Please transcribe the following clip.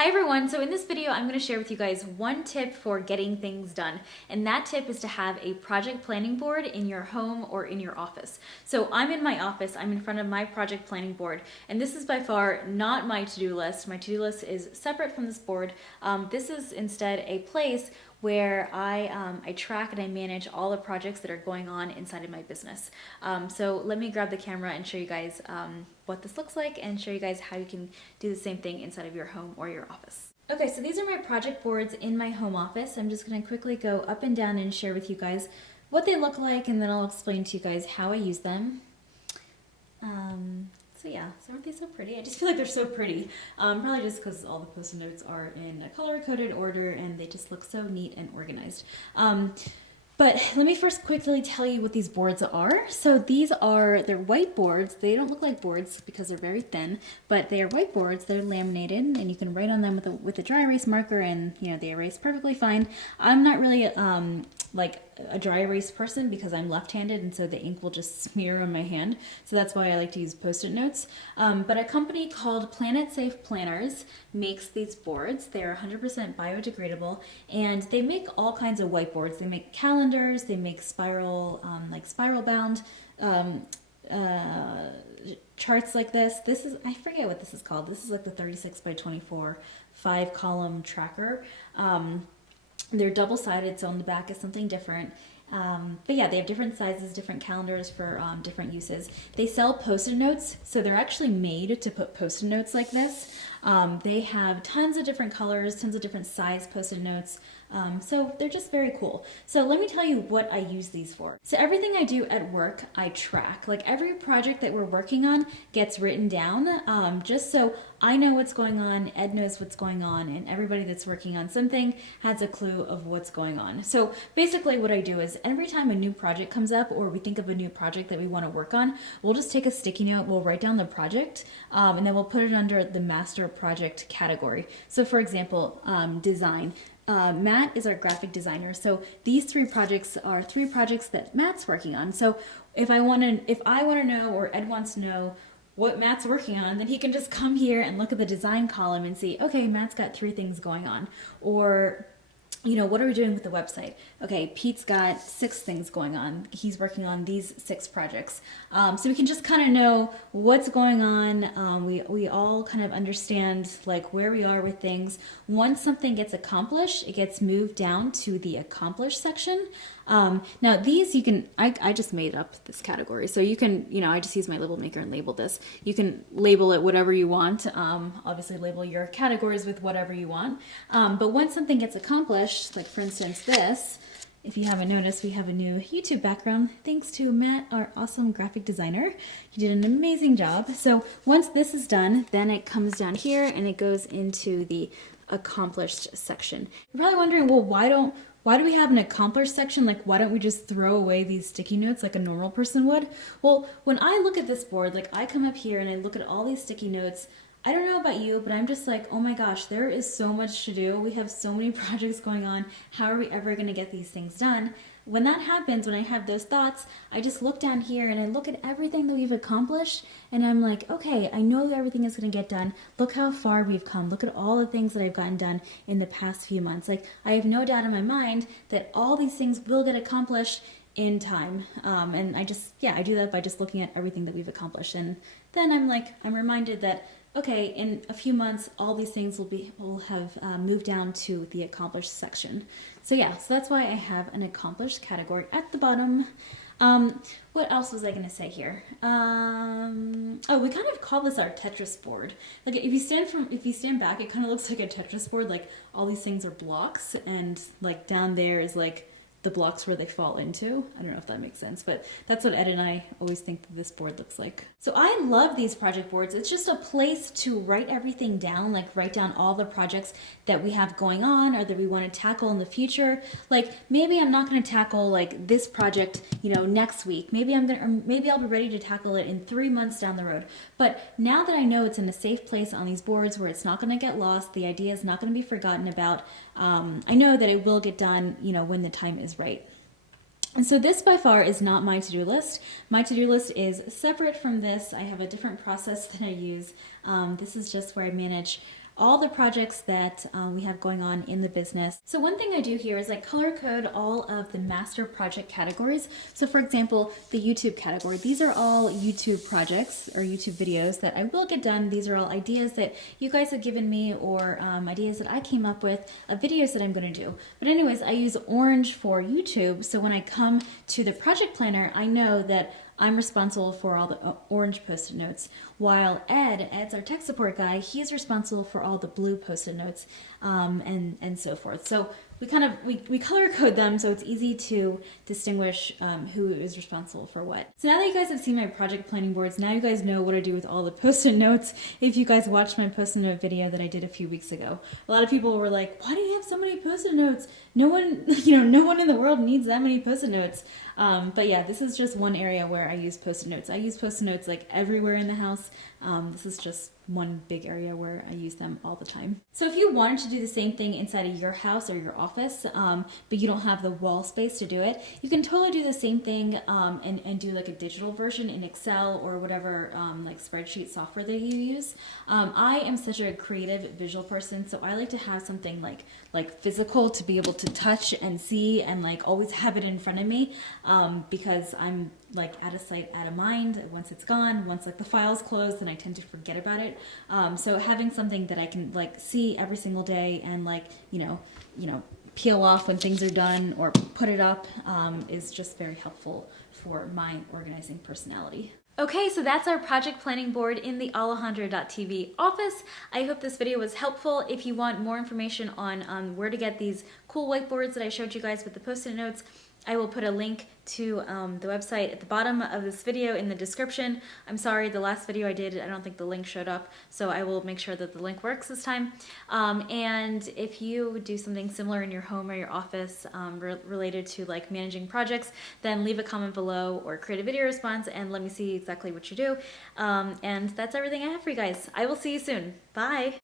Hi everyone, so in this video I'm going to share with you guys one tip for getting things done, and that tip is to have a project planning board in your home or in your office. So I'm in my office, I'm in front of my project planning board, and this is by far not my to-do list. My to-do list is separate from this board. This is instead a place where I track and I manage all the projects that are going on inside of my business. So let me grab the camera and show you guys what this looks like and show you guys how you can do the same thing inside of your home or your office. Okay, so these are my project boards in my home office. I'm just going to quickly go up and down and share with you guys what they look like, and then I'll explain to you guys how I use them. So yeah, so aren't they so pretty? I just feel like they're so pretty. Probably just because all the post-it notes are in a color-coded order and they just look so neat and organized. But let me first quickly tell you what these boards are. So they're white boards. They don't look like boards because they're very thin, but they are white boards. They're laminated and you can write on them with a dry erase marker, and they erase perfectly fine. I'm not really like a dry erase person because I'm left-handed, and so the ink will just smear on my hand. So that's why I like to use post-it notes. But a company called Planet Safe Planners makes these boards. They're 100% biodegradable, and they make all kinds of whiteboards. They make calendars, they make spiral, like spiral bound charts like this. This is, I forget what this is called. This is like the 36 by 24 5-column tracker. They're double-sided, so on the back is something different. But yeah, they have different sizes, different calendars for different uses. They sell post-it notes, so they're actually made to put post-it notes like this. They have tons of different colors, tons of different size post-it notes. So they're just very cool. So let me tell you what I use these for. So everything I do at work, I track. Like every project that we're working on gets written down, just so I know what's going on, Ed knows what's going on, and everybody that's working on something has a clue of what's going on. So basically what I do is every time a new project comes up or we think of a new project that we want to work on, we'll just take a sticky note, we'll write down the project, and then we'll put it under the master project category. So for example, design. Matt is our graphic designer, so these three projects are three projects that Matt's working on. So if I want to know, or Ed wants to know what Matt's working on, then he can just come here and look at the design column and see, okay, Matt's got 3 things going on. Or what are we doing with the website? Okay, Pete's got 6 things going on. He's working on these 6 projects. So we can just kind of know what's going on. We all kind of understand like where we are with things. Once something gets accomplished, it gets moved down to the accomplished section. Now these I just made up this category. So you can, I just use my label maker and label this. You can label it whatever you want. Obviously label your categories with whatever you want. But once something gets accomplished, like for instance this, if you haven't noticed, we have a new YouTube background thanks to Matt, our awesome graphic designer. He did an amazing job. So once this is done, then it comes down here and it goes into the accomplished section. You're probably wondering, well, why do we have an accomplished section? Like, why don't we just throw away these sticky notes like a normal person would? Well, when I look at this board, like I come up here and I look at all these sticky notes, I don't know about you, but I'm just like, oh my gosh, there is so much to do. We have so many projects going on. How are we ever going to get these things done? When that happens, when I have those thoughts, I just look down here and I look at everything that we've accomplished, and I'm like, okay, I know that everything is going to get done. Look how far we've come. Look at all the things that I've gotten done in the past few months. Like, I have no doubt in my mind that all these things will get accomplished in time. And I do that by just looking at everything that we've accomplished. And then I'm reminded that, okay, in a few months, all these things will have moved down to the accomplished section. So yeah, so that's why I have an accomplished category at the bottom. What else was I going to say here? Oh, we kind of call this our Tetris board. Like if you stand back, it kind of looks like a Tetris board. Like all these things are blocks, and like down there is like the blocks where they fall into. I don't know if that makes sense, but that's what Ed and I always think that this board looks like. So I love these project boards. It's just a place to write everything down, like write down all the projects that we have going on or that we want to tackle in the future. Like maybe I'm not going to tackle like this project, next week. Maybe I'll be ready to tackle it in 3 months down the road. But now that I know it's in a safe place on these boards where it's not going to get lost, the idea is not going to be forgotten about, I know that it will get done, when the time is right. And so this by far is not my to-do list. My to-do list is separate from this. I have a different process that I use. This is just where I manage all the projects that we have going on in the business. So one thing I do here is I color code all of the master project categories. So for example, the YouTube category, these are all YouTube projects or YouTube videos that I will get done. These are all ideas that you guys have given me, or ideas that I came up with of videos that I'm going to do. But anyways, I use orange for YouTube. So when I come to the project planner, I know that I'm responsible for all the orange post-it notes, while Ed's our tech support guy, he's responsible for all the blue post-it notes, and so forth. So we color code them so it's easy to distinguish who is responsible for what. So now that you guys have seen my project planning boards, now you guys know what I do with all the post-it notes. If you guys watched my post-it note video that I did a few weeks ago, a lot of people were like, "Why do you have so many post-it notes? No one, no one in the world needs that many post-it notes." But yeah, this is just one area where I use post-it notes. I use post-it notes like everywhere in the house. This is just one big area where I use them all the time. So if you wanted to do the same thing inside of your house or your office, but you don't have the wall space to do it, you can totally do the same thing and do like a digital version in Excel or whatever like spreadsheet software that you use. I am such a creative visual person, so I like to have something like physical to be able to touch and see and like always have it in front of me, because I'm like out of sight, out of mind. Once it's gone, once like the file's closed, then I tend to forget about it. So having something that I can like see every single day and like, peel off when things are done or put it up is just very helpful for my organizing personality. Okay, so that's our project planning board in the Alejandra.tv office. I hope this video was helpful. If you want more information on where to get these cool whiteboards that I showed you guys with the post-it notes, I will put a link to the website at the bottom of this video in the description. I'm sorry, the last video I did, I don't think the link showed up, so I will make sure that the link works this time. And if you do something similar in your home or your office related to like managing projects, then leave a comment below or create a video response and let me see exactly what you do. And that's everything I have for you guys. I will see you soon. Bye!